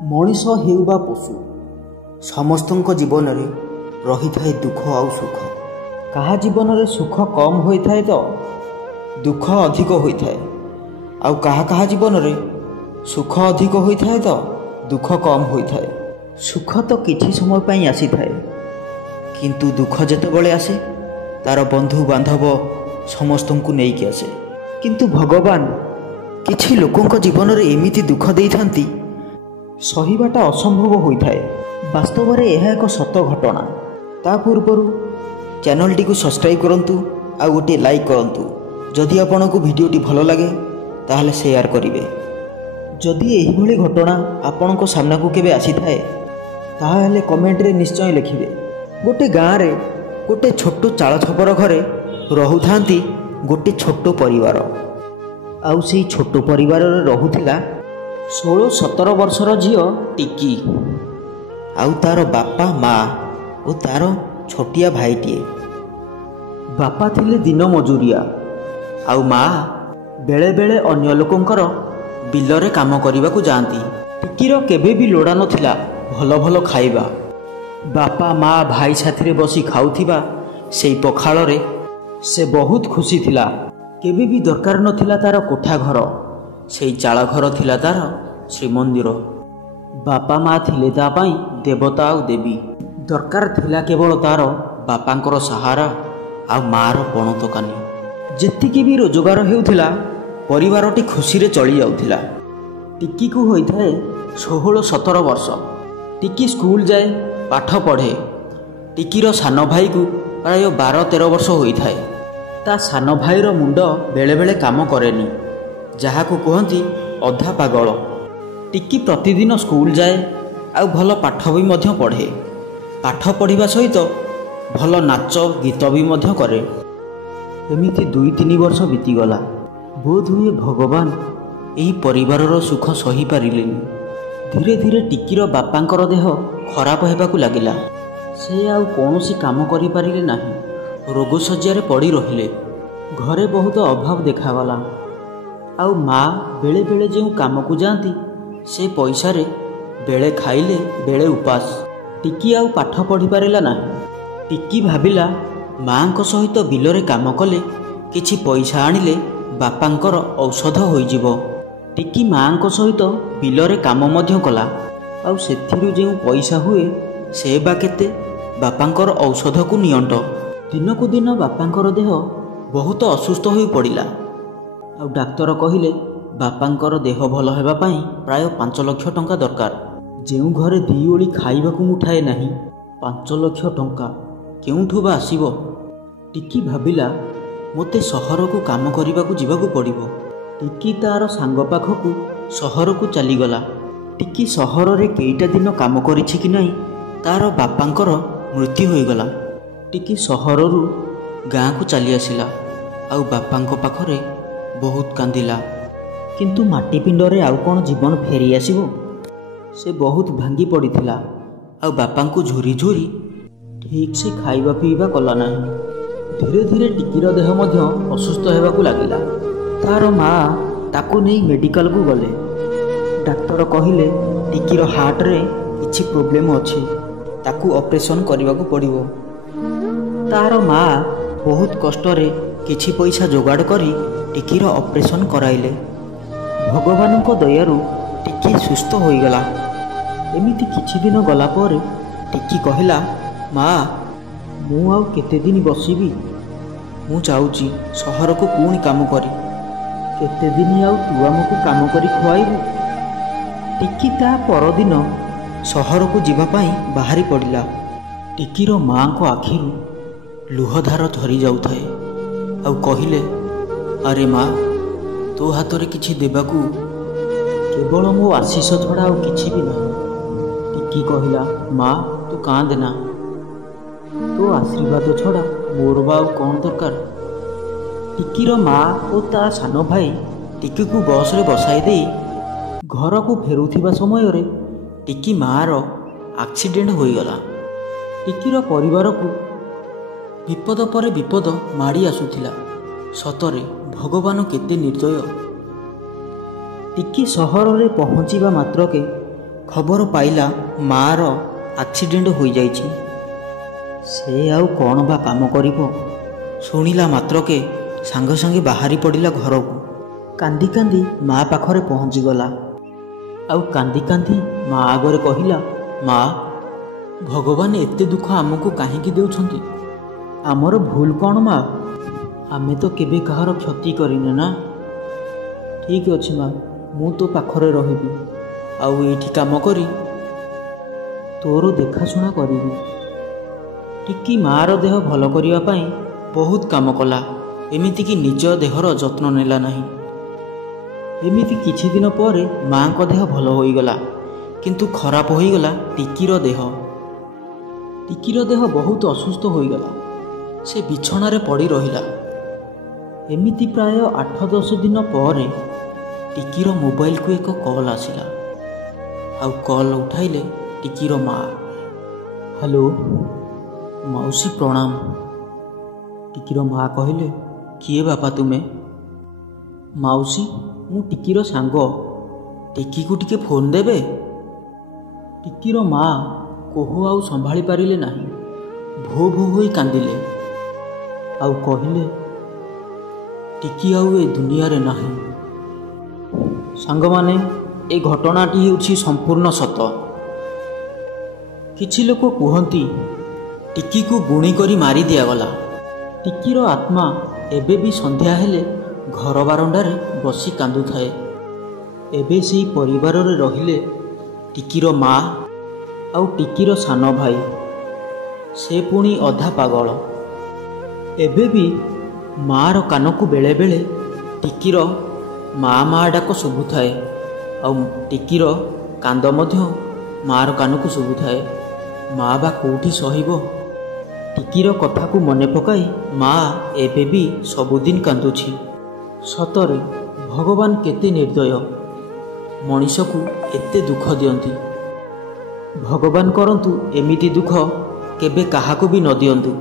मनीष हेउ बा पशु समस्तଙ୍କ जीवन में रही थाए दुख आउ सुख। कहा जीवन में सुख कम होता है तो दुख अधिक होता है, आउ कहा जीवन में सुख अधिक होता है तो दुख कम होता है। सुख तो किछि समय पाई आसी थाए, किंतु दुख जेतेबेले आसे तार बंधु बांधव समस्त को नहीं आसे। किंतु भगवान किछि लोकों जीवन में एमिति दुख दे थांती सहीबाटा असंभव होता है। वास्तव में यह एक सत घटना। ता पूर्व चैनल को सब्सक्राइब करंतु आ गोटे लाइक करंतु। जदि आपको वीडियोटी भल लगे ताहले शेयर करिवे। जदि यही भली घटना आपनको सामना को केबे आसी थाए ताहले कमेंट रे निश्चय लिखिवे। गोटे गाँव रे गोटे छोट चाल छपर घरे रहुथांती गोटे छोट परिवार। आउ से छोट परिवार रे रहुथिला 16-17 वर्षर झील टिकी, आउ तार बापा माँ और तार छोटिया भाईटीए। बापा थिले दिन मजूरिया, आउ माँ बेले बेले अन्य लोकंकर बिलरे काम करने को जाती। टिकीर केबे भी लोड़ा नथिला भल भल खाइबा। बापा माँ भाई साथी बसी खाउथिबा से पखाल रे से बहुत खुशी थिला। केबे भी दरकार नथिला तार कोठा घर, से चाल घर थिला तार श्रीमंदिर। बापा माँ थिले ता पाई देवता आउ देवी। दरकार थिला केवल तार बापांकर सहारा आ मार पणतकानी। जेतिकी भी रोजगार हेउथिला परिवारटी खुशी रे चली जाउथिला। टिकी को होइथाए 16-17 वर्ष। टिकी स्कूल जाए पाठ पढ़े। टिकीर सान भाई को प्राय 12-13 वर्ष होइथाए। ता सान भाईर मुंड बेले बेले काम करेनी, जहा को कहती अधा पागल। टिकी प्रतिदिन स्कूल जाए आ भल पाठ भी मध्य पढ़े। पाठ पढ़िबा सहित भल नाच गीत भी मध्य करे। एमिति 2-3 वर्ष बीतीगला। बोध हुए भगवान यही परिवारर सुख सही पारिलेनी। धीरे धीरे टिकीर बापांकर देह खराब हेबाकु लागिला। से आउ कौनसी काम करि पारिले नाही। रोग शज्यारे पड़ी रहिले। घरे बहुत अभाव देखागला। आउ माँ बेले बेले जो काम को जाती से पैसा रे बेले खाइले बेले उपास। टिकी आउ पाठ पढ़ी पारिला नाही। टिकी भाबिला माँ को सहित बिलरे काम कले किछि पैसा आनिले बापांकर औषध होइजिवो। टिकी माँ को सहित बिलरे काम मध्य कला। आउ सेथिरु जो पैसा हुए से बा केते बापांकर औषध को नियंट। दिन को दिन बापांकर देह बहुत असुस्थ हो पड़िला। आउ डाक्तर कहिले बापांकर देह भल हेबा पाई प्राय 5 लाख टंका दरकार। जेउ घरे 2 ओली खाइबाकू मुठाए नाही 5 लाख टंका केउठु बा आसीबो। टिकी भाबिला मोते सहर को काम करने जीवाकू पड़िबो। टिकी तार सांग पाखकू सहर को चलीगला। टिकी सहर रे केईटा दिन काम करिछि कि नहीं तार बापांकर मृत्यु होईगला। टिकी सहररू गाँ को चली आसिला। आउ बापांको पाखरे बहुत कांदिला। किंतु माटी पिंडरे आउ कौन जीवन फेरी आसिबो। से बहुत भांगी पड़िथिला। आउ बापांको झुरी झुरी ठीक से खाइबा पीवा कला नाही। धीरे धीरे टिकीर देह मध्य असुस्थ हेबाकू लागिला। तार माँ ताकू नहीं मेडिकल को गले। डाक्टर कहिले टिकीर हार्ट रे किछि प्रोब्लेम अछि, ताकू ऑपरेशन करबाकू पड़िबो। तार माँ बहुत कष्ट रे किछि पैसा जोगाड़ करी टिकीर ऑपरेशन कराइले। भगवान को दयारु टिकी सुस्थ होईगला। एमिति किछि दिन गला पर टिकी कहिला, माँ मु आउ केते दिन बसिबी। मु जाउची सहर को पुणी काम करी। केते दिन आउ तू आमको काम करी खुआइबू। टिकी ता परदिन सहर को जीवा पाई बाहरी पड़िला। टिकीर माँ को आखिरु लुहधार झरी जाउथाए। आउ कहिले, अरे माँ तो हाथ रे किछि देबाकू केवल मो आशीष छड़ा आउ किछि भी नहीं। टिकी कहिला, माँ तू कांदेना, तो आशीर्वाद छड़ा मोर बा कौन दरकार। टिकीर माँ और ता सान भाई टिकी को बस रे बसाई दे घर को फेरुथिबा समय रे टिकी माँ रो एक्सीडेंट होईगला। टिकीर परिवार को विपद पर विपद माड़ी आसुथिला। सतरे भगवान केते निर्दय। टिकी सहर रे पहुँचीबा मात्रके ଖବର ପାଇଲା ମାଆର ଆକ୍ସିଡେଣ୍ଟ ହୋଇଯାଇଛି। ସେ ଆଉ କ'ଣ ବା କାମ କରିବ। ଶୁଣିଲା ମାତ୍ରକେ ସାଙ୍ଗେ ସାଙ୍ଗେ ବାହାରି ପଡ଼ିଲା ଘରକୁ। କାନ୍ଦି କାନ୍ଦି ମା ପାଖରେ ପହଞ୍ଚିଗଲା। ଆଉ କାନ୍ଦି କାନ୍ଦି ମା ଆଗରେ କହିଲା, ମା, ଭଗବାନ ଏତେ ଦୁଃଖ ଆମକୁ କାହିଁକି ଦେଉଛନ୍ତି? ଆମର ଭୁଲ କ'ଣ ମା? ଆମେ ତ କେବେ କାହାର କ୍ଷତି କରିନେ ନା। ଠିକ୍ ଅଛି ମା, ମୁଁ ତୋ ପାଖରେ ରହିବି, ଆଉ ଏଇଠି କାମ କରି ତୋର ଦେଖାଶୁଣା କରିବି। ଟିକି ମାଆର ଦେହ ଭଲ କରିବା ପାଇଁ ବହୁତ କାମ କଲା, ଏମିତିକି ନିଜ ଦେହର ଯତ୍ନ ନେଲା ନାହିଁ। ଏମିତି କିଛି ଦିନ ପରେ ମାଆଙ୍କ ଦେହ ଭଲ ହୋଇଗଲା, କିନ୍ତୁ ଖରାପ ହୋଇଗଲା ଟିକିର ଦେହ। ଟିକିର ଦେହ ବହୁତ ଅସୁସ୍ଥ ହୋଇଗଲା। ସେ ବିଛଣାରେ ପଡ଼ି ରହିଲା। ଏମିତି ପ୍ରାୟ 8-10 ଦିନ ପରେ ଟିକିର ମୋବାଇଲକୁ ଏକ କଲ୍ ଆସିଲା। ଆଉ କଲ୍ ଉଠାଇଲେ ଟିକିର ମା। ହ୍ୟାଲୋ ମାଉସୀ, ପ୍ରଣାମ। ଟିକିର ମା କହିଲେ, କିଏ ବାପା ତୁମେ? ମାଉସୀ, ମୁଁ ଟିକିର ସାଙ୍ଗ, ଟିକିକୁ ଟିକେ ଫୋନ୍ ଦେବେ? ଟିକିର ମା କୋହ ଆଉ ସମ୍ଭାଳି ପାରିଲେ ନାହିଁ। ଭୋ ଭୋ ହୋଇ କାନ୍ଦିଲେ। ଆଉ କହିଲେ, ଟିକି ଆଉ ଏ ଦୁନିଆରେ ନାହିଁ। ସାଙ୍ଗମାନେ, ଏ ଘଟଣାଟି ହେଉଛି ସମ୍ପୂର୍ଣ୍ଣ ସତ। କିଛି ଲୋକ କୁହନ୍ତି ଟିକିକୁ ଗୁଣି କରି ମାରି ଦିଆଗଲା। ଟିକିର ଆତ୍ମା ଏବେ ବି ସନ୍ଧ୍ୟା ହେଲେ ଘର ବାରଣ୍ଡାରେ ବସି କାନ୍ଦୁଥାଏ। ଏବେ ସେହି ପରିବାରରେ ରହିଲେ ଟିକିର ମା ଆଉ ଟିକିର ସାନ ଭାଇ। ସେ ପୁଣି ଅଧା ପାଗଳ। ଏବେ ବି ମାଆର କାନକୁ ବେଳେବେଳେ ଟିକିର ମା ଡାକ ଶୁଭୁଥାଏ, ଆଉ ଟିକିର କାନ୍ଦ ମଧ୍ୟ ମାଆର କାନକୁ ଶୁଭୁଥାଏ। ମା ବା କେଉଁଠି ସହିବ? ଟିକିର କଥାକୁ ମନେ ପକାଇ ମା ଏବେ ବି ସବୁଦିନ କାନ୍ଦୁଛି। ସତରେ ଭଗବାନ କେତେ ନିର୍ଦ୍ଦୟ, ମଣିଷକୁ ଏତେ ଦୁଃଖ ଦିଅନ୍ତି। ଭଗବାନ କରନ୍ତୁ ଏମିତି ଦୁଃଖ କେବେ କାହାକୁ ବି ନ ଦିଅନ୍ତୁ।